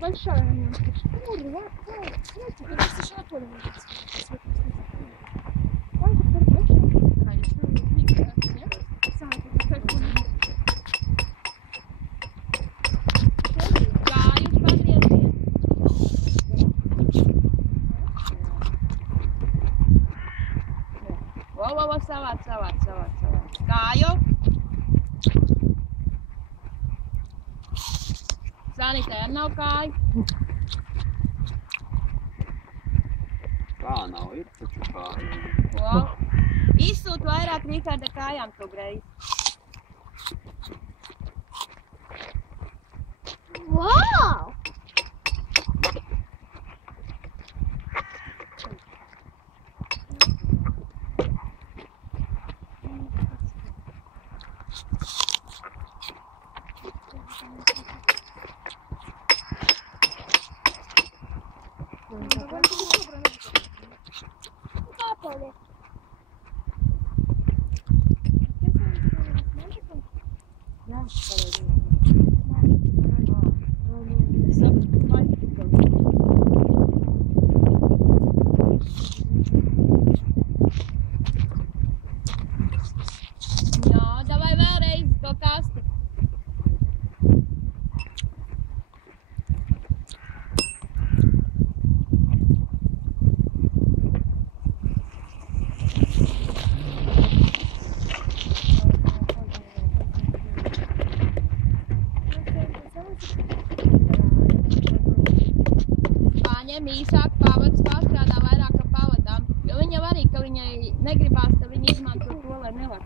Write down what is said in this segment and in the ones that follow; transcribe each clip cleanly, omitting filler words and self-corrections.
большая немножко. Курва, это достаточно поле может быть. Вон теперь большая. А, еще видно, нет? Самая такая поле. Gājus pagriezies. Vo, savāc. Kāju. Sanitē ar nav kāju. Kā nav, ir taču kāju. Vo. Izsūt vairāk Rikārda kājām to greizi. Wow! Папа, Jā, davai vēlreiz to kasti. Paņem īsāk pavads, pārstrādā vairāk ar pavadām. Jo viņa arī, ka viņai negribās, ka viņa izmanto to, lai nevar.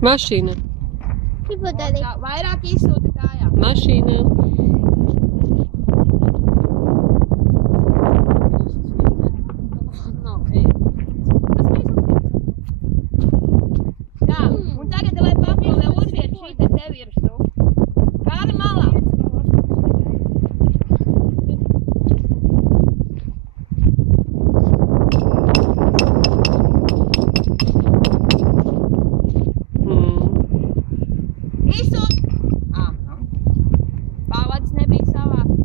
Mašīna. Vairāk izsūta kājām. Mašīna. Tā, un tagad lai papilē uzviet šī te virsū. Kāda malā? Izsūt! Aha. Pavads nebija savāks.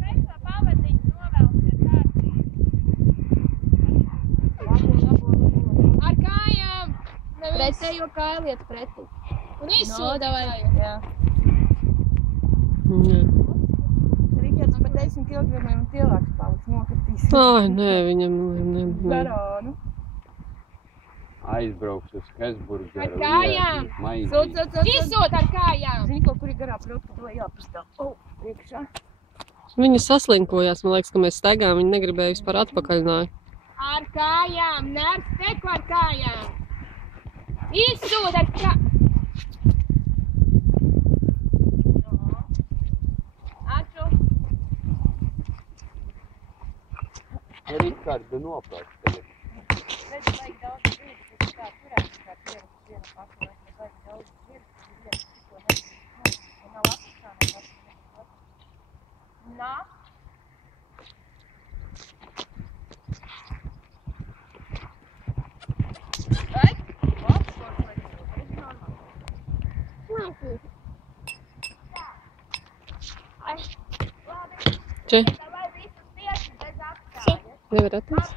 Pēc to pavadiņu novelk pie kārtīgi. Ar kājām! Pretējo kāju liet pretī. Un izsūt kājām. Jā. Rikārds par 10 kilogramiem un lielāks pavads nokritīs. Ai, nē, viņam ne. Garānu. Aizbrauks uz Hesburgeru. Ar kājām! Sūt! Izsūt ar kājām! Zini, ko kur ir garā proti, to jāpastā. Priekšā. Viņi saslinkojās, man liekas, ka mēs staigājām, viņi negribēja vispār atpakaļ nākt. Ar kājām! Ne ar steku ar kājām! Izsūt ar kājām! Atšu! Rikārda nopērk tagad. Redz, vajag daudz brīdus, kā turēt, kā viena pakaļ, vajag daudz brīdus, viena tikko nevis. Un nav apakšā, nav apakšā. Nā? Vai? Apskors vai to, vai ir normāli? Ai, labi. Če? Vai visus tieši bez apstājas? Nevar atnākt?